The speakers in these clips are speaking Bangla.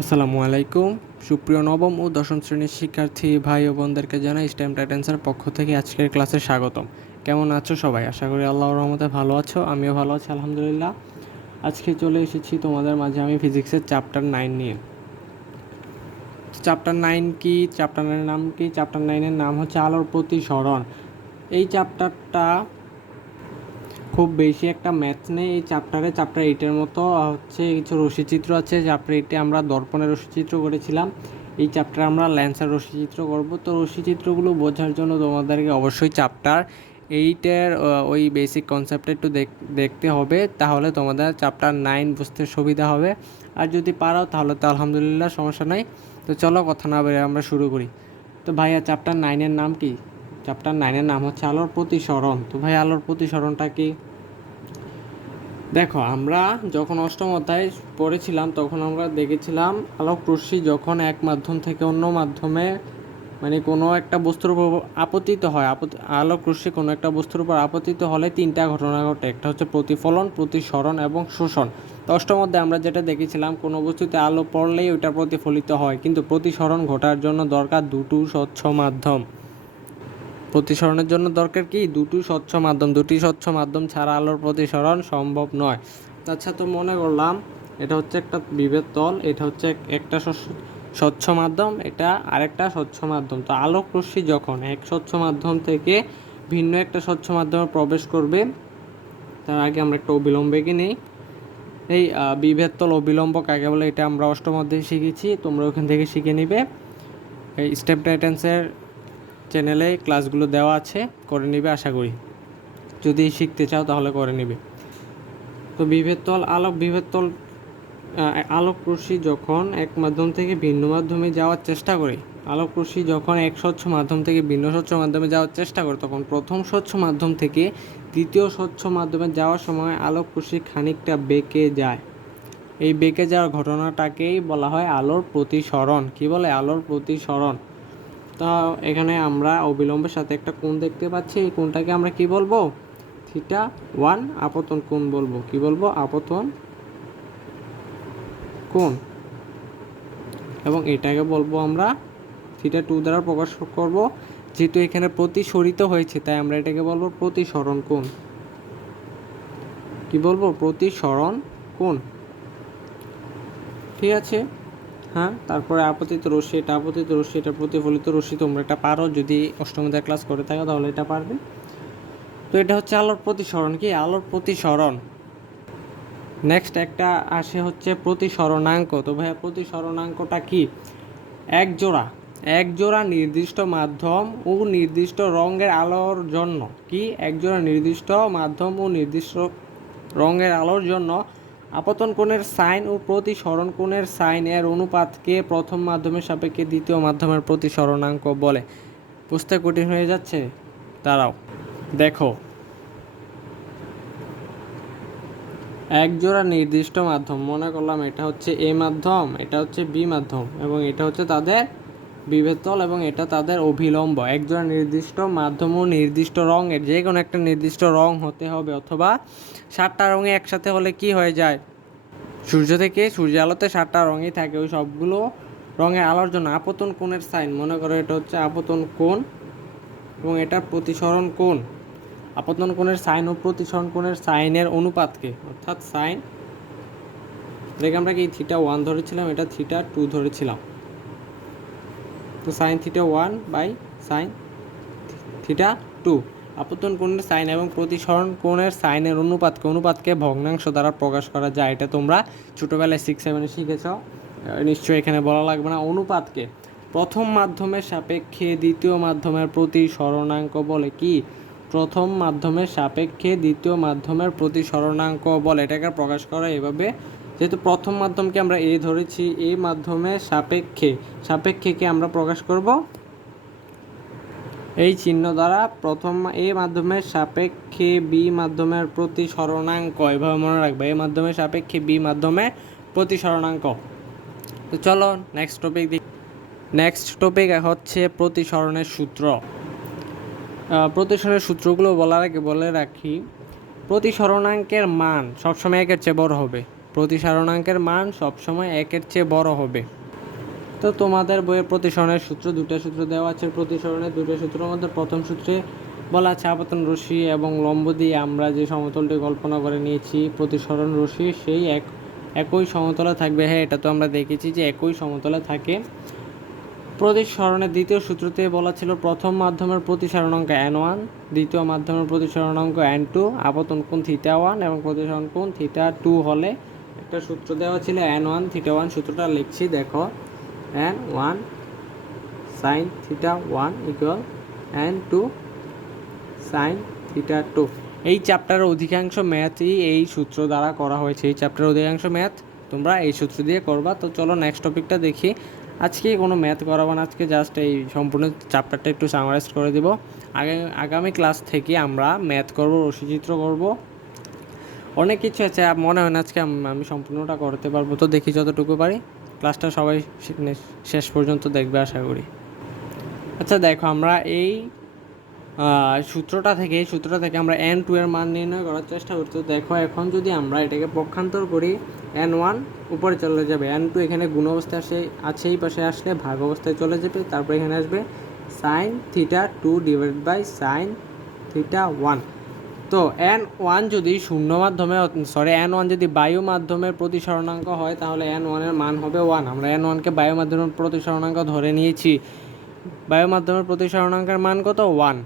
আসসালামু আলাইকুম। সুপ্রিয় নবম ও দশম শ্রেণির শিক্ষার্থী ভাই ও বোনদেরকে জানাই স্টেম টাইটেন্সের পক্ষ থেকে আজকের ক্লাসে স্বাগতম। কেমন আছো সবাই? আশা করি আল্লাহ রহমতে ভালো আছো, আমিও ভালো আছি, আলহামদুলিল্লাহ। আজকে চলে এসেছি তোমাদের মাঝে আমি ফিজিক্সের চ্যাপ্টার নাইন নিয়ে। চ্যাপ্টার নাইন কি? চ্যাপ্টার নাইনের নাম কি? চ্যাপ্টার নাইনের নাম হচ্ছে আলোর প্রতিসরণ। এই চ্যাপ্টারটা খুব বেশি একটা ম্যাথ নেই। এই চ্যাপ্টারে চ্যাপ্টার এইটের মতো হচ্ছে কিছু রশিচিত্র আছে। চ্যাপ্টার এইটে আমরা দর্পণের রশিচিত্র করেছিলাম। এই চ্যাপ্টারে আমরা ল্যান্সার রশিচিত্র করব। তো রশিচিত্রগুলো বোঝার জন্য তোমাদেরকে অবশ্যই চ্যাপ্টার এইটের ওই বেসিক কনসেপ্টটা একটু দেখ- দেখতে হবে। তাহলে তোমাদের চ্যাপ্টার নাইন বুঝতে সুবিধা হবে। আর যদি পারো, তাহলে তো আলহামদুলিল্লাহ সমস্যা নাই। তো চলো কথা না বেরিয়ে আমরা শুরু করি। তো ভাইয়া, চ্যাপ্টার নাইনের নাম কি? চ্যাপ্টার নাইনের নাম হচ্ছে আলোর প্রতিসরণ। তো ভাই আলোর প্রতিসরণটা কি? দেখো, আমরা যখন অষ্টম অধ্যায় পড়েছিলাম, তখন আমরা দেখেছিলাম আলোক রশ্মি যখন এক মাধ্যম থেকে অন্য মাধ্যমে মানে কোনো একটা বস্তুর উপর আপতিত হয় আলোক রশ্মি কোনো একটা বস্তুর উপর আপতিত হলে তিনটা ঘটনা ঘটে। একটা হচ্ছে প্রতিফলন, প্রতিসরণ এবং শোষণ। তো অষ্টম অধ্যায়ে আমরা যেটা দেখেছিলাম, কোনো বস্তুতে আলো পড়লেই ওইটা প্রতিফলিত হয়, কিন্তু প্রতিসরণ ঘটার জন্য দরকার দুটো স্বচ্ছ মাধ্যম। প্রতিসরণের জন্য দরকার কি? দুটি স্বচ্ছ মাধ্যম। দুটি স্বচ্ছ মাধ্যম ছাড়া আলোর প্রতিসরণ সম্ভব নয়। আচ্ছা তো মনে করলাম এটা হচ্ছে একটা বিভেদ তল, এটা হচ্ছে একটা স্বচ্ছ- মাধ্যম, এটা আরেকটা স্বচ্ছ মাধ্যম। তো আলোক রশ্মি যখন এক স্বচ্ছ মাধ্যম থেকে ভিন্ন একটা স্বচ্ছ মাধ্যমে প্রবেশ করবে, তার আগে আমরা একটা অবিলম্বেকে নেই এই বিভেদ তল অবিলম্ব কাকে বলে এটা আমরা অষ্টম অধ্যায়ে শিখেছি, তোমরা ওখান থেকে শিখে নিবে। এই স্টেপ টাইটেন্সের চ্যানেলে ক্লাসগুলো দেওয়া আছে করে নিবে আশা করি। যদি শিখতে চাও তাহলে করে নিবে। তো বিভেদতল আলোক বিভেদতল আহ, আলোক রশ্মি যখন এক মাধ্যম থেকে ভিন্ন মাধ্যমে যাওয়ার চেষ্টা করে আলোক রশ্মি যখন এক স্বচ্ছ মাধ্যম থেকে ভিন্ন স্বচ্ছ মাধ্যমে যাওয়ার চেষ্টা করে তখন প্রথম স্বচ্ছ মাধ্যম থেকে দ্বিতীয় স্বচ্ছ মাধ্যমে যাওয়ার সময় আলোক রশ্মি খানিকটা বেঁকে যায়। এই বেঁকে যাওয়ার ঘটনাটাকেই বলা হয় আলোর প্রতিসরণ। কি বলে? আলোর প্রতিসরণ। তা এখানে আমরা অবিলম্বের সাথে একটা কোণ দেখতে পাচ্ছি। এই কোণটাকে আমরা কি বলব? থিটা ওয়ান আপতন কোণ বলব। কি বলব? আপতন কোণ। এবং এটাকে বলব আমরা থিটা টু দ্বারা প্রকাশ করব। যেহেতু এখানে প্রতিসরিত হয়েছে, তাই আমরা এটাকে বলব প্রতিসরণ কোণ। কি বলব? প্রতিসরণ কোণ। ঠিক আছে? হ্যাঁ তারপরে আপতিত রশ্মি, এটা আপতিত রশ্মি, এটা প্রতিফলিত রশ্মি, তোমরা এটা পারো। যদি অষ্টমীদের ক্লাস করে থাকো, তাহলে এটা পারবে। তো এটা হচ্ছে আলোর প্রতিসরণ কি? আলোর প্রতিসরণ। নেক্সট একটা আসে হচ্ছে প্রতিসরণাঙ্ক। তো ভাইয়া, প্রতিসরণাঙ্কটা কি? এক জোড়া। এক জোড়া নির্দিষ্ট মাধ্যম ও নির্দিষ্ট রঙের আলোর জন্য। কি? এক জোড়া নির্দিষ্ট মাধ্যম ও নির্দিষ্ট রঙের আলোর জন্য আপতন কোণের সাইন ও প্রতিসরণ কোণের সাইন এর অনুপাতকে প্রথম মাধ্যমের সাপেক্ষে দ্বিতীয় মাধ্যমের প্রতিসরণাঙ্ক বলে। বুঝতে কঠিন হয়ে যাচ্ছে। দাঁড়াও। দেখো। এক জোড়া নির্দিষ্ট মাধ্যম। মনে করলাম এটা হচ্ছে এ মাধ্যম, এটা হচ্ছে বি মাধ্যম এবং এটা হচ্ছে তাদের বিভেদতল এবং এটা তাদের অভিলম্ব। এক জোড়া নির্দিষ্ট মাধ্যম ও নির্দিষ্ট রঙের যে কোনো একটা নির্দিষ্ট রং হতে হবে অথবা সাতটা রঙে একসাথে হলে কি হয়ে যায়? সূর্য থেকে সূর্য আলোতে সাতটা রঙই থাকে। ওই সবগুলো রঙের আলোর জন্য আপতন কোণের সাইন। মনে করো এটা হচ্ছে আপতন কোণ এবং এটা প্রতিসরণ কোণ। আপতন কোণের সাইন ও প্রতিসরণ কোণের সাইনের অনুপাতকে, অর্থাৎ সাইন। দেখে আমরা কি থিটা ওয়ান ধরেছিলাম? এটা থিটা টু ধরেছিলাম। তো sine theta one by sine theta two আপতন কোণের সাইন এবং প্রতিসরণ কোণের সাইনের অনুপাতকে অনুপাতকে ভগ্নাংশ দ্বারা প্রকাশ করা যায়। এটা তোমরা ছোটোবেলায় সিক্স সেভেনে শিখেছ। নিশ্চয়ই এখানে বলা লাগবে না। অনুপাতকে প্রথম মাধ্যমের সাপেক্ষে দ্বিতীয় মাধ্যমের প্রতি প্রতিসরণাঙ্ক বলে কি? প্রথম মাধ্যমের সাপেক্ষে দ্বিতীয় মাধ্যমের প্রতি প্রতিসরণাঙ্ক বলে। এটাকে প্রকাশ করা এভাবে। যেহেতু প্রথম মাধ্যমকে আমরা এ ধরেছি এই মাধ্যমের সাপেক্ষে, সাপেক্ষেকে আমরা প্রকাশ করব এই চিহ্ন দ্বারা প্রথম এ মাধ্যমের সাপেক্ষে বি মাধ্যমের প্রতিসরণাঙ্ক এভাবে মনে রাখবে, এ মাধ্যমের সাপেক্ষে বি মাধ্যমে প্রতি প্রতিসরণাঙ্ক তো চলো নেক্সট টপিক দিই নেক্সট টপিক হচ্ছে প্রতিসরণের সূত্র। প্রতিসরণের সূত্রগুলো বলার আগে বলে রাখি, প্রতিসরণাঙ্কের মান সবসময় একের চেয়ে বড় হবে। প্রতিসরণাঙ্কের মান সবসময় একের চেয়ে বড় হবে। তো তোমাদের বইয়ের প্রতিসরণের সূত্র দুটো সূত্র দেওয়া আছে। প্রতিসরণের দুটো সূত্রের মধ্যে প্রথম সূত্রে বলা আছে আপতন রশ্মি এবং লম্ব দিয়ে আমরা যে সমতলটি কল্পনা করে নিয়েছি, প্রতিসরণ রশ্মি সেই এক, একই সমতলে থাকবে। হ্যাঁ এটা তো আমরা দেখেছি যে একই সমতলে থাকে। প্রতিসরণের দ্বিতীয় সূত্রতে বলা ছিল প্রথম মাধ্যমের প্রতিসরণাঙ্ক এন ওয়ান দ্বিতীয় মাধ্যমের প্রতিসরণাঙ্ক এন টু আপতন কোণ থিটা ওয়ান এবং প্রতিসরণ কোণ থিটা টু হলে একটা সূত্র দেওয়া ছিল এন ওয়ান থিটা ওয়ান সূত্রটা লিখছি, দেখো। N one sine theta one equal N two sine theta two এই চ্যাপ্টারের অধিকাংশ ম্যাথই এই সূত্র দ্বারা করা হয়েছে। এই চ্যাপ্টারের অধিকাংশ ম্যাথ তোমরা এই সূত্র দিয়ে করবা। তো চলো নেক্সট টপিকটা দেখি। আজকে কোনো ম্যাথ করাবো না, আজকে জাস্ট এই সম্পূর্ণ চ্যাপ্টারটা একটু সামারাইজ করে দেব। আগে, আগামী ক্লাস থেকে আমরা ম্যাথ করব রশিচিত্র করব। অনেক কিছু আছে মনে হয় না আজকে আমি সম্পূর্ণটা করতে পারব। তো দেখি যতটুকু পারি। ক্লাসটা সবাই শেষ পর্যন্ত দেখবে, আশা করি। আচ্ছা দেখো, আমরা এই সূত্রটা থেকে সূত্রটা থেকে আমরা এন টু এর মান নির্ণয় করার চেষ্টা করছি। দেখো, এখন যদি আমরা এটাকে পক্ষান্তর করি এন ওয়ান উপরে চলে যাবে। এন টু এখানে গুণ অবস্থায় আসে, আছে, এই পাশে আসলে ভাগ অবস্থায় চলে যাবে। তারপর এখানে আসবে sine theta two divide by sine theta one তো এন ওয়ান যদি শূন্য মাধ্যমে সরি এন ওয়ান যদি বায়ু মাধ্যমের প্রতিসরণাঙ্ক হয়, তাহলে এন ওয়ানের মান হবে ওয়ান। আমরা এন ওয়ানকে বায়ু মাধ্যমের প্রতিসরণাঙ্ক ধরে নিয়েছি। বায়ু মাধ্যমের প্রতিসরণাঙ্কের মান কত? ওয়ান।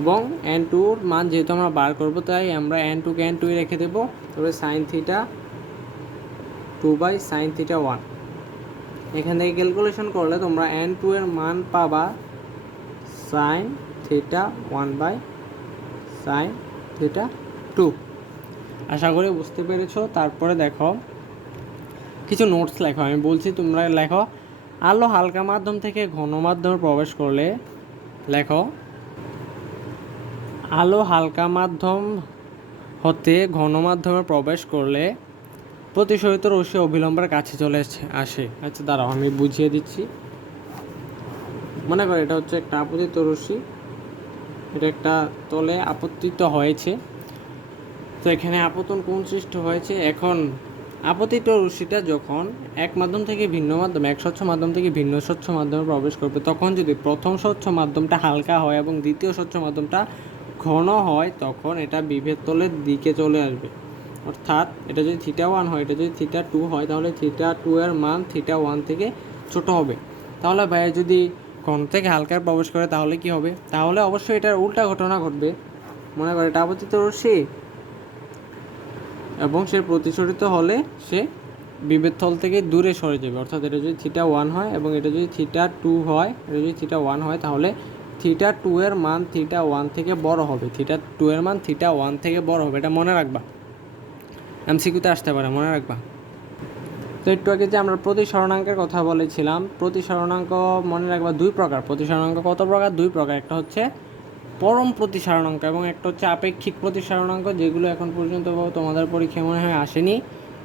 এবং এন টুর মান যেহেতু আমরা বার করব, তাই আমরা এন টুকে এন টুই রেখে দেবো। তবে sine theta two by sine theta one এখান থেকে ক্যালকুলেশন করলে তোমরা এন টু এর মান পাবা sine theta one by sine theta two আশা করি বুঝতে পেরেছ। তারপরে দেখো, কিছু নোটস লেখো। আমি বলছি, তোমরা লেখো, আলো হালকা মাধ্যম থেকে ঘন মাধ্যমে প্রবেশ করলে, লেখো, আলো হালকা মাধ্যম হতে ঘন মাধ্যমে প্রবেশ করলে প্রতিশোধিত রশ্মি অবিলম্বের কাছে চলে আসে- আচ্ছা দাঁড়াও, আমি বুঝিয়ে দিচ্ছি। মনে করো এটা হচ্ছে একটা আপতিত রশ্মি। এটা একটা তলে আপত্তিত হয়েছে। তো এখানে আপতন কোন সৃষ্টি হয়েছে। এখন আপতিত রশ্মিটা যখন এক মাধ্যম থেকে ভিন্ন মাধ্যম, এক স্বচ্ছ মাধ্যম থেকে ভিন্ন স্বচ্ছ মাধ্যমে প্রবেশ করবে, তখন যদি প্রথম স্বচ্ছ মাধ্যমটা হালকা হয় এবং দ্বিতীয় স্বচ্ছ মাধ্যমটা ঘন হয়, তখন এটা বিভেদ তলের দিকে চলে আসবে। অর্থাৎ এটা যদি থিটা ওয়ান হয়, এটা যদি থিটা টু হয়, তাহলে থিটা টু এর মান থিটা ওয়ান থেকে ছোট হবে। তাহলে ভাইয়া যদি ঘন থেকে হালকায় প্রবেশ করে তাহলে কি হবে? তাহলে অবশ্যই এটার উল্টা ঘটনা ঘটবে। মনে করে এটা আপতিত রশ্মি। এবং সে প্রতিসরিত হলে সে বিভেদ তল থেকে দূরে সরে যাবে। অর্থাৎ এটা যদি থিটা ওয়ান হয় এবং এটা যদি থিটা টু হয়, এটা যদি থিটা ওয়ান হয়, তাহলে থিটা টু এর মান থিটা ওয়ান থেকে বড় হবে। থিটা টু এর মান থিটা ওয়ান থেকে বড় হবে। এটা মনে রাখবা। এমসিকিউতে আসতে পারে, মনে রাখবা। তো একটু আগে যে আমরা প্রতিসরণাঙ্কের কথা বলেছিলাম প্রতিসরণাঙ্ক মনে রাখবা দুই প্রকার। প্রতিসরণাঙ্ক কত প্রকার? দুই প্রকার। একটা হচ্ছে পরম প্রতিসারণাঙ্ক এবং একটা হচ্ছে আপেক্ষিক প্রতিসারণাঙ্ক যেগুলো এখন পর্যন্ত তোমাদের পরীক্ষায় মনে হয় আসেনি।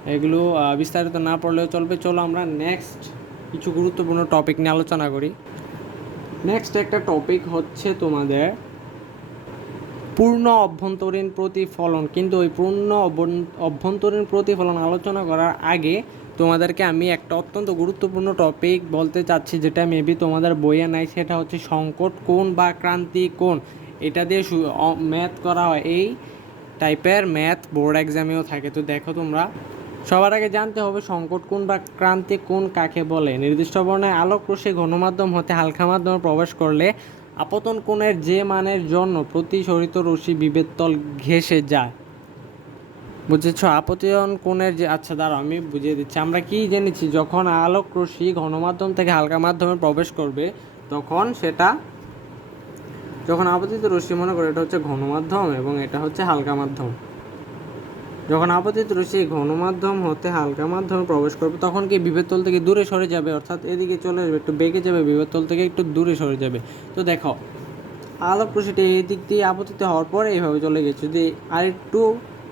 এগুলো বিস্তারিত না পড়লেও চলবে। চলো আমরা নেক্সট কিছু গুরুত্বপূর্ণ টপিক নিয়ে আলোচনা করি। নেক্সট একটা টপিক হচ্ছে তোমাদের পূর্ণ অভ্যন্তরীণ প্রতিফলন। কিন্তু ওই পূর্ণ অভ্যন- অভ্যন্তরীণ প্রতিফলন আলোচনা করার আগে তোমাদেরকে আমি একটা অত্যন্ত গুরুত্বপূর্ণ টপিক বলতে চাচ্ছি, যেটা মেবি তোমাদের বইয়ে নাই, সেটা হচ্ছে সংকট কোণ বা ক্রান্তি কোণ এটা দিয়ে ম্যাথ করা হয়। এই টাইপের ম্যাথ বোর্ড এক্সামেও থাকে। তো দেখো তোমরা, সবার আগে জানতে হবে সংকট কোণ বা ক্রান্তি কোণ কাকে বলে? নির্দিষ্ট বর্ণায় আলোক রশ্মি ঘনমাধ্যম হতে হালকা মাধ্যমে প্রবেশ করলে আপতন কোণের যে মানের জন্য প্রতিসরিত রশ্মি বিভেদ তল ঘেঁষে যায়। বুঝেছ? আপতন কোণের যে আচ্ছা দাঁড়াও, আমি বুঝিয়ে দিচ্ছি। আমরা কি জেনেছি? যখন আলোক রশ্মি ঘনমাধ্যম থেকে হালকা মাধ্যমে প্রবেশ করবে, তখন সেটা, যখন আপতিত রশ্মি মনে করে, এটা হচ্ছে ঘনমাধ্যম এবং এটা হচ্ছে হালকা মাধ্যম। যখন আপতিত রশ্মি ঘনমাধ্যম হতে হালকা মাধ্যমে প্রবেশ করবে, তখন কি বিভেদতল থেকে দূরে সরে যাবে? অর্থাৎ এদিকে চলে যাবে, একটু বেঁকে যাবে বিভেদতল থেকে একটু দূরে সরে যাবে। তো দেখো, আলোক রশ্মিটা এই দিক দিয়ে আপতিত হওয়ার পরে এইভাবে চলে গেছে। যদি আরেকটু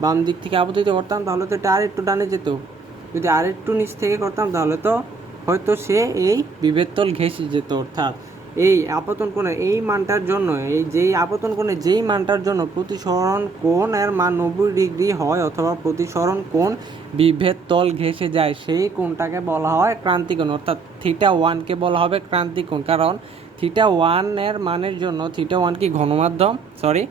বাম দিক থেকে আপতিত করতাম তাহলে তো এটা আরেকটু ডানে যেত। যদি আরেকটু নিচ থেকে করতাম, তাহলে তো হয়তো সে এই বিভেদতল ঘেঁষে যেত, অর্থাৎ এই আপতন কোণের এই মানটার জন্য, এই যেই আপতন কোণের যেই মানটার জন্য প্রতিসরণ কোণ এর মান নব্বই ডিগ্রি হয় অথবা প্রতিসরণ কোণ বিভেদ তল ঘেঁষে যায়, সেই কোণটাকে বলা হয় ক্রান্তিকোণ, অর্থাৎ থিটা ওয়ানকে বলা হবে ক্রান্তিকোণ। কারণ থিটা ওয়ানের মানের জন্য থিটা ওয়ান কি ঘনমাধ্যম? সরি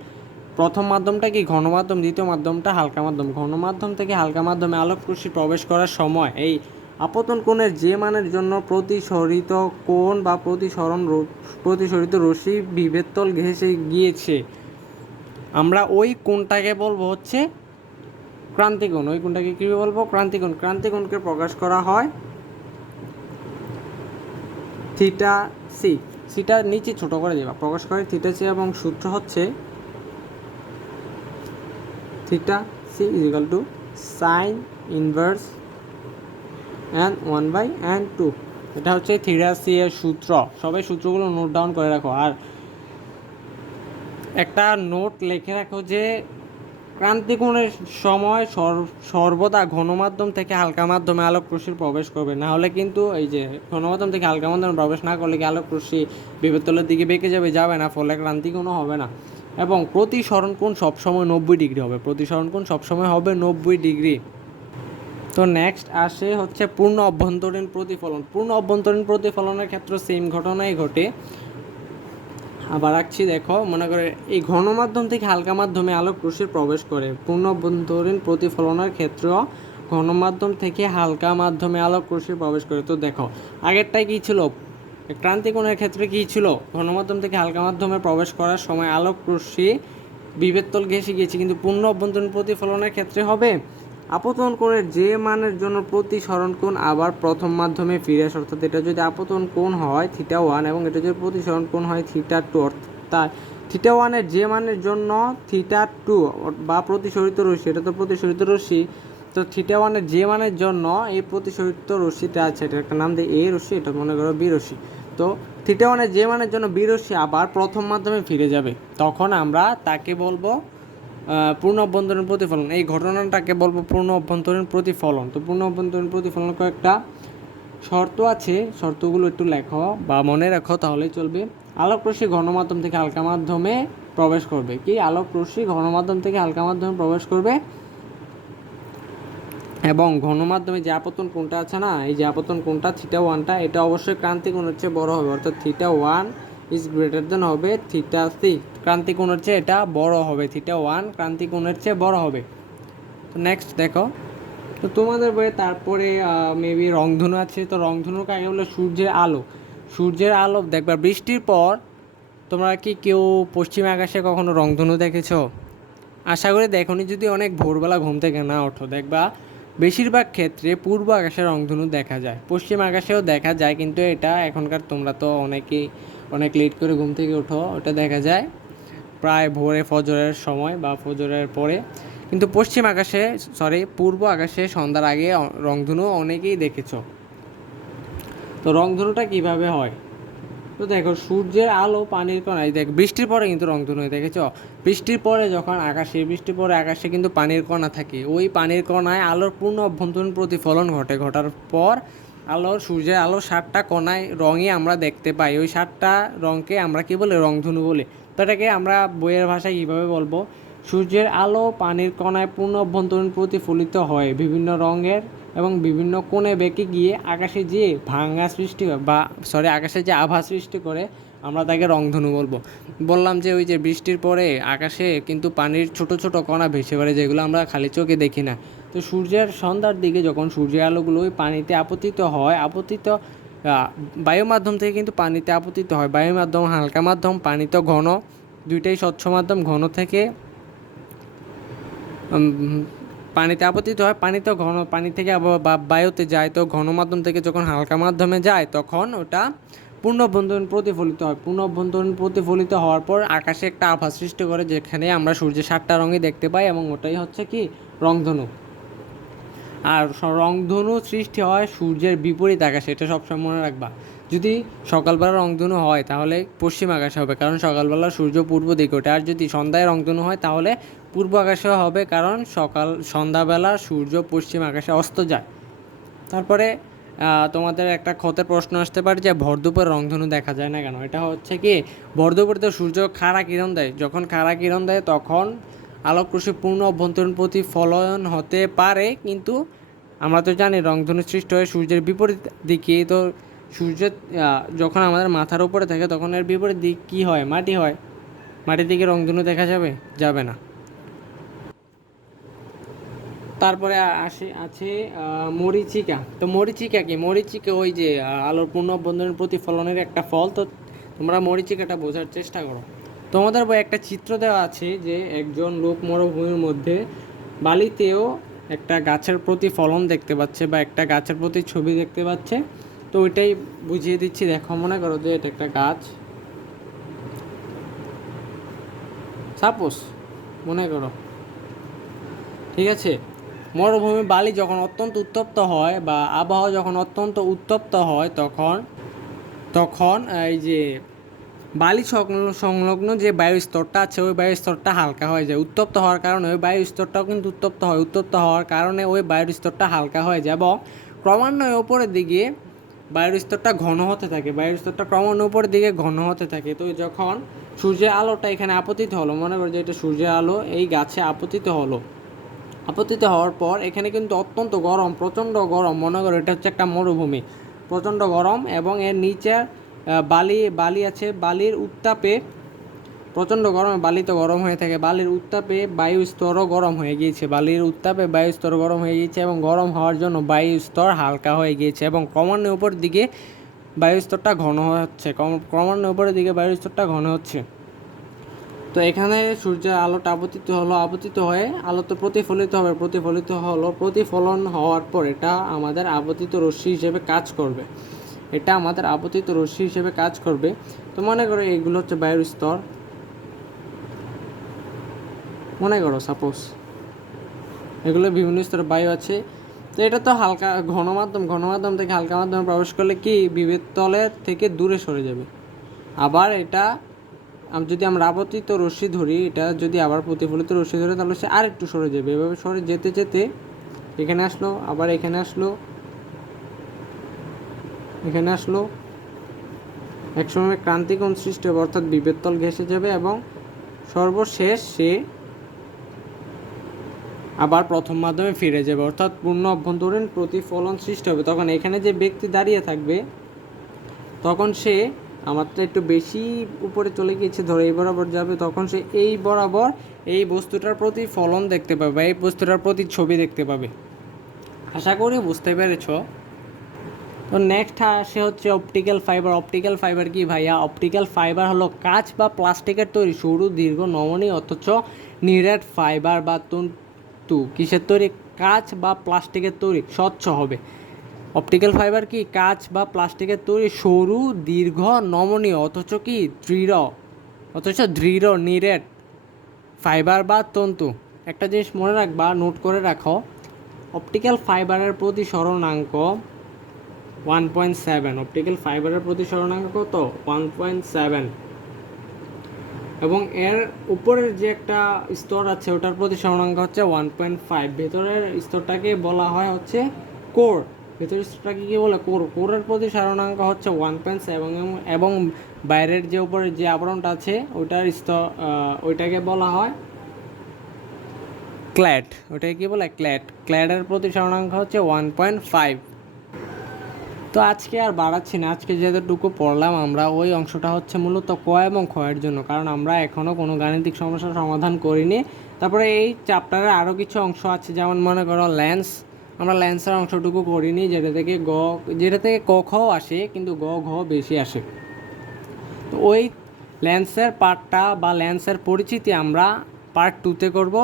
প্রথম মাধ্যমটা কি ঘনমাধ্যম দ্বিতীয় মাধ্যমটা হালকা মাধ্যম? ঘনমাধ্যম থেকে হালকা মাধ্যমে আলোক রশ্মি প্রবেশ করার সময় এই আপতন কোণের যে মানের জন্য প্রতিসরিত কোণ বা প্রতিসরণ প্রতিসরিত রশ্মি বিভেদ তল ঘেঁষে গিয়েছে, আমরা ওই কোণটাকে বলব হচ্ছে ক্রান্তিকোণ। ওই কোণটাকে কী বলব? ক্রান্তিকোণ। ক্রান্তিকোণকে প্রকাশ করা হয় থিটা সি। সিটা নিচে ছোট করে দেবা। প্রকাশ করে থিটা সি এবং সূত্র হচ্ছে theta C is equal to sine inverse N one by N two এটা হচ্ছে থিটা সি এর সূত্র। সবাই সূত্রগুলো নোট ডাউন করে রাখো। আর একটা নোট লিখে রাখো যে, ক্রান্তিকোণের সময় সর- সর্বদা ঘনমাধ্যম থেকে হালকা মাধ্যমে আলোক রশ্মির প্রবেশ করবে। না হলে কিন্তু এই যে ঘনমাধ্যম থেকে হালকা মাধ্যমে প্রবেশ না করলে কি আলোক রশ্মি বিপত্তলের দিকে বেঁকে যাবে? যাবে না, ফলে ক্রান্তিকোণও হবে না। এবং প্রতিসরণ কোণ সবসময় নব্বই ডিগ্রি হবে। প্রতিসরণ কোণ সবসময় হবে নব্বই ডিগ্রি। তো নেক্সট আসে হচ্ছে পূর্ণ অভ্যন্তরীণ প্রতিফলন। পূর্ণ অভ্যন্তরীণ প্রতিফলনের ক্ষেত্রে সেম ঘটনাই ঘটে। আবার রাখছি, দেখো, মনে করে এই ঘন মাধ্যম থেকে হালকা মাধ্যমে আলোক রশ্মির প্রবেশ করে। পূর্ণ অভ্যন্তরীণ প্রতিফলনের ক্ষেত্রেও ঘন মাধ্যম থেকে হালকা মাধ্যমে আলোক রশ্মি প্রবেশ করে। তো দেখো আগেরটাই কী ছিল? ক্রান্তিকোণের ক্ষেত্রে কী ছিল? ঘন মাধ্যম থেকে হালকা মাধ্যমে প্রবেশ করার সময় আলোক রশ্মি বিভেদতল ঘেঁষে গিয়েছে, কিন্তু পূর্ণ অভ্যন্তরীণ প্রতিফলনের ক্ষেত্রে হবে। আপতন কোণের যে মানের জন্য প্রতিসরণ কোণ আবার প্রথম মাধ্যমে ফিরে আসে, অর্থাৎ এটা যদি আপতন কোণ হয় থিটা ওয়ান এবং এটা যদি প্রতিসরণ কোণ হয় থিটা টু, অর্থাৎ থিটা ওয়ানের যে মানের জন্য থিটা টু বা প্রতিসরিত রশ্মি, এটা তো প্রতিসরিত রশ্মি, তো থিটা ওয়ানের যে মানের জন্য এই প্রতিসরিত রশ্মিটা আছে এটা একটা নাম দিয়ে এ রশ্মি, এটা মনে করো বি রশ্মি। তো থিটা ওয়ানের যে মানের জন্য বি রশ্মি আবার প্রথম মাধ্যমে ফিরে যাবে। তখন আমরা তাকে বলব পূর্ণ অভ্যন্তরীণ প্রতিফলন। এই ঘটনাটাকে বলব পূর্ণ অভ্যন্তরীণ প্রতিফলন। তো পূর্ণ অভ্যন্তরীণ প্রতিফলন কয়েকটা শর্ত আছে। শর্তগুলো একটু লেখো বা মনে রাখো, তাহলেই চলবে। আলোক রশ্মি ঘনমাধ্যম থেকে হালকা মাধ্যমে প্রবেশ করবে। কি? আলোক রশ্মি ঘনমাধ্যম থেকে হালকা মাধ্যমে প্রবেশ করবে? এবং ঘনমাধ্যমে যে আপতন কোনটা আছে না, এই যে আপতন কোণটা থিটা ওয়ানটা এটা অবশ্যই ক্রান্তি কোণের চেয়ে বড় হবে। অর্থাৎ theta one is greater than হবে থিটা সি ক্রান্তি কোণের চেয়ে এটা বড় হবে থিটা ওয়ান ক্রান্তি কোণের চেয়ে বড় হবে। তো নেক্সট দেখো। তো তোমাদের বইয়ে তারপরে মেবি রংধনু আছে, তো রংধনু কাকে বলে সূর্যের আলো। সূর্যের আলো, দেখবা বৃষ্টির পর তোমরা কি কেউ পশ্চিম আকাশে কখনো রংধনু দেখেছ? আশা করি দেখনি, যদি অনেক ভোরবেলা ঘুম থেকে না ওঠো, দেখবা বেশিরভাগ ক্ষেত্রে পূর্ব আকাশে রংধনু দেখা যায়। পশ্চিম আকাশেও দেখা যায়, কিন্তু এটা এখনকার তোমরা তো অনেকেই, অনেক লেট করে ঘুম থেকে ওঠো, ওটা দেখা যায়। প্রায় ভোরে ফজরের সময় বা ফজরের পরে। কিন্তু পশ্চিম আকাশে সরি পূর্ব আকাশে সন্ধ্যার আগে রংধনু অনেকেই দেখেছ। তো রংধনুটা কীভাবে হয়? তো দেখো, সূর্যের আলো পানির কণায় দেখ, বৃষ্টির পরে কিন্তু রংধনু হয় দেখেছ? বৃষ্টির পরে যখন আকাশে বৃষ্টির পরে আকাশে কিন্তু পানির কণা থাকে। ওই পানির কণায় আলোর পূর্ণ অভ্যন্তরীণ প্রতিফলন ঘটে। ঘটার পর আলোর সূর্যের আলো সাতটা কণায় রঙে আমরা দেখতে পাই। ওই সাতটা রঙকে আমরা কি বলে? রংধনু বলি। তো এটাকে আমরা বইয়ের ভাষায় কীভাবে বলব? সূর্যের আলো পানির কণায় পূর্ণ অভ্যন্তরীণ প্রতিফলিত হয়। বিভিন্ন রঙের এবং বিভিন্ন কোণে বেঁকে গিয়ে আকাশে যে ভাঙা সৃষ্টি বা সরি আকাশে যে আভা সৃষ্টি করে, আমরা তাকে রংধনু বলব। বললাম যে ওই যে বৃষ্টির পরে আকাশে কিন্তু পানির ছোট ছোট কণা ভেসে বেড়ে যেগুলো আমরা খালি চোখে দেখি না। তো সূর্যের সন্ধ্যার দিকে যখন সূর্যের আলোগুলো ওই পানিতে আপতিত হয়, আপতিত বায়ু মাধ্যম থেকে কিন্তু পানিতে আপতিত হয়। বায়ু মাধ্যম হালকা মাধ্যম, পানি তো ঘন, দুইটাই স্বচ্ছ মাধ্যম। ঘন থেকে পানিতে আপতিত হয় পানি তো ঘন, পানি থেকে বা- বায়ুতে যায় তো ঘন মাধ্যম থেকে যখন হালকা মাধ্যমে যায়, তখন ওটা পূর্ণ অভ্যন্তরীণ প্রতিফলিত হয়। পূর্ণ অভ্যন্তরীণ প্রতিফলিত হওয়ার পর আকাশে একটা আভা সৃষ্টি করে, যেখানে আমরা সূর্যের সাতটা রঙই দেখতে পাই এবং ওটাই হচ্ছে কি? রংধনু। আর রংধনু সৃষ্টি হয় সূর্যের বিপরীত আকাশে, এটা সবসময় মনে রাখবা। যদি সকালবেলা রংধনু হয়, তাহলে পশ্চিম আকাশে হবে, কারণ সকালবেলা সূর্য পূর্ব দিকে ওঠে। আর যদি সন্ধ্যায় রংধনু হয়, তাহলে পূর্ব আকাশে হবে কারণ সকাল সন্ধ্যাবেলা সূর্য পশ্চিম আকাশে অস্ত যায়। তারপরে তোমাদের একটা ক্ষতের প্রশ্ন আসতে পারে যে ভরদুপুরে রংধনু দেখা যায় না কেন? এটা হচ্ছে কি ভরদুপুরে তো সূর্য খাড়া কিরণ দেয়। যখন খাড়া কিরণ দেয় তখন আলোক পূর্ণ অভ্যন্তরীণ প্রতি প্রতিফলন হতে পারে কিন্তু আমরা তো জানি রংধনু সৃষ্টি হয় সূর্যের বিপরীত দিকে তো সূর্যের আহ, যখন আমাদের মাথার উপরে থাকে তখন এর বিপরীত দিক কী হয়? মাটি হয়। মাটির দিকে রংধনু দেখা যাবে? যাবে না। তারপরে আসে, আছে মরিচিকা। তো মরিচিকা কি? মরিচিকা ওই যে আলোর পূর্ণ অভ্যন্তরীণ প্রতিফলনের একটা ফল। তো তোমরা মরিচিকাটা বোঝার চেষ্টা করো। তোমাদের বই একটা চিত্র দেওয়া আছে যে, একজন লোক মরুভূমির মধ্যে বালিতেও একটা গাছের প্রতিফলন দেখতে পাচ্ছে বা একটা গাছের প্রতি ছবি দেখতে পাচ্ছে। তো ওইটাই বুঝিয়ে দিচ্ছি। দেখো, মনে করো যে এটা একটা গাছ। সাপোজ, মনে করো। ঠিক আছে? মরুভূমি বালি যখন অত্যন্ত উত্তপ্ত হয় বা আবহাওয়া যখন অত্যন্ত উত্তপ্ত হয় তখন তখন এই যে বালি সংল- সংলগ্ন যে বায়ু স্তরটা আছে, ওই বায়ু স্তরটা হালকা হয়ে যায়। উত্তপ্ত হওয়ার কারণে ওই বায়ু স্তরটাও কিন্তু উত্তপ্ত হয়। উত্তপ্ত হওয়ার কারণে ওই বায়ুর স্তরটা হালকা হয়ে যায় এবং ক্রমান্বয়ে ওপরের দিকে বায়ুর স্তরটা ঘন হতে থাকে। বায়ুর স্তরটা ক্রমান্বয়ে উপরের দিকে ঘন হতে থাকে। তো যখন সূর্যের আলোটা এখানে আপতিত হলো, মনে করো যে এটা সূর্যের আলো, এই গাছে আপতিত হলো। আপতিত হওয়ার পর এখানে কিন্তু অত্যন্ত গরম, প্রচণ্ড গরম, মনে করো এটা হচ্ছে একটা মরুভূমি। প্রচণ্ড গরম এবং এর নিচে বালি বালি আছে, বালির উত্তাপে প্রচণ্ড গরমে, বালি তো গরম হয়ে থাকে, বালির উত্তাপে বায়ু স্তরও গরম হয়ে গিয়েছে। বালির উত্তাপে বায়ু স্তর গরম হয়ে গিয়েছে এবং গরম হওয়ার জন্য বায়ু স্তর হালকা হয়ে গিয়েছে এবং ক্রমান্বয়ে উপর দিকে বায়ু স্তরটা ঘন হচ্ছে, ক্রম- ক্রমান্বয়ে উপরের দিকে বায়ু স্তরটা ঘন হচ্ছে। তো এখানে সূর্যের আলোটা আপতিত হলো আপতিত হয়ে আলো তো প্রতিফলিত হবে। প্রতিফলিত হলো, প্রতিফলন হওয়ার পর এটা আমাদের আপতিত রশ্মি হিসেবে কাজ করবে। এটা আমাদের আপতিত রশ্মি হিসেবে কাজ করবে। তো মনে করো এগুলো হচ্ছে বায়ুর স্তর। মনে করো সাপোজ এগুলো বিভিন্ন স্তরের বায়ু আছে। তো এটা তো হালকা ঘন মাধ্যম ঘন মাধ্যম থেকে হালকা মাধ্যমে প্রবেশ করলে কি বিভেদ তলের থেকে দূরে সরে যাবে। আবার এটা যদি আমরা আপতিত রশ্মি ধরি, এটা যদি আবার প্রতিফলিত রশ্মি ধরে, তাহলে সে আর একটু সরে যাবে। এভাবে সরে যেতে যেতে এখানে আসলো, আবার এখানে আসলো এখানে আসলো। একসময় ক্রান্তিকোণ সৃষ্টি হবে অর্থাৎ বিভেদ তল ঘেঁষে যাবে এবং সর্বশেষ সে আবার প্রথম মাধ্যমে ফিরে যাবে। অর্থাৎ পূর্ণ অভ্যন্তরীণ প্রতিফলন সৃষ্টি হবে। তখন এখানে যে ব্যক্তি দাঁড়িয়ে থাকবে, তখন সে আমার তো একটু বেশি উপরে চলে গিয়েছে, ধরো এই বরাবর যাবে, তখন সে এই বরাবর এই বস্তুটার প্রতি ফলন দেখতে পাবে এই বস্তুটার প্রতি ছবি দেখতে পাবে। আশা করি বুঝতে পেরেছ? তো নেক্সট আসে হচ্ছে অপটিক্যাল ফাইবার অপটিক্যাল ফাইবার কি ভাইয়া? অপটিক্যাল ফাইবার হলো কাঁচ বা প্লাস্টিকের তৈরি, সরু, দীর্ঘ, নমনীয়, অথচ নিরেট ফাইবার বা তন্তু। কিসের তৈরি? কাঁচ বা প্লাস্টিকের তৈরি, স্বচ্ছ হবে। অপটিক্যাল ফাইবার কি কাঁচ বা প্লাস্টিকের তৈরি সরু, দীর্ঘ, নমনীয় অথচ কি দৃঢ়? অথচ দৃঢ়, নিরেট ফাইবার বা তন্তু। একটা জিনিস মনে রাখবা, নোট করে রাখো। অপটিক্যাল ফাইবারের প্রতি সরণাঙ্ক ওয়ান পয়েন্ট সেভেন। অপটিক্যাল ফাইবারের প্রতি সরণাঙ্ক কত? One point seven. এবং এর উপরের যে একটা স্তর আছে, ওটার প্রতি সরণাঙ্ক হচ্ছে ওয়ান পয়েন্ট ফাইভ। ভেতরের স্তরটাকে বলা হয় হচ্ছে কোর। কি বলে কোর, কোরের প্রতি সারণাঙ্ক হচ্ছে ওয়ান পয়েন্ট এবং এবং বাইরের যে উপরের যে আবরণটা আছে, ওইটার স্তর ওইটাকে বলা হয় ক্ল্যাট ওটাকে কী বলে? ক্ল্যাট ক্ল্যাটের প্রতি সারণাঙ্ক হচ্ছে ওয়ান পয়েন্ট ফাইভ তো আজকে আর বাড়াচ্ছি না। আজকে যেতটুকু পড়লাম আমরা, ওই অংশটা হচ্ছে মূলত ক এবং ক্ষয়ের জন্য, কারণ আমরা এখনও কোনো গাণিতিক সমস্যার সমাধান করিনি। তারপরে এই চ্যাপ্টারে আরও কিছু অংশ আছে, যেমন মনে করো ল্যান্স আমরা ল্যান্সের অংশটুকু করিনি, যেটা থেকে গ, যেটা থেকে ক, খ আসে, কিন্তু গ, ঘ বেশি আসে। তো ওই ল্যান্সের পার্টটা বা ল্যান্সের পরিচিতি আমরা পার্ট টুতে করব।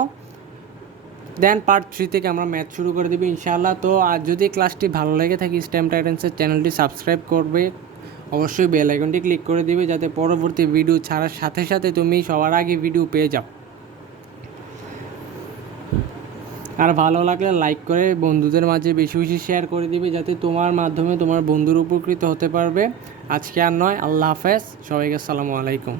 দেন পার্ট থ্রি থেকে আমরা ম্যাথ শুরু করে দেবো, ইনশাআল্লাহ। তো আর যদি ক্লাসটি ভালো লেগে থাকে, স্ট্যাম্প টাইটেন্সের চ্যানেলটি সাবস্ক্রাইব করবে। অবশ্যই বেল আইকনটি ক্লিক করে দিবে, যাতে পরবর্তী ভিডিও ছাড়ার সাথে সাথে তুমি সবার আগে ভিডিও পেয়ে যাও। আর ভালো লাগলে লাইক করে বন্ধুদের মাঝে বেশি বেশি শেয়ার করে দিবে, যাতে তোমার মাধ্যমে তোমার বন্ধুর উপকৃত হতে পারবে। আজকে আর নয়, আল্লাহ হাফেজ, সবাইকে আসসালামু আলাইকুম।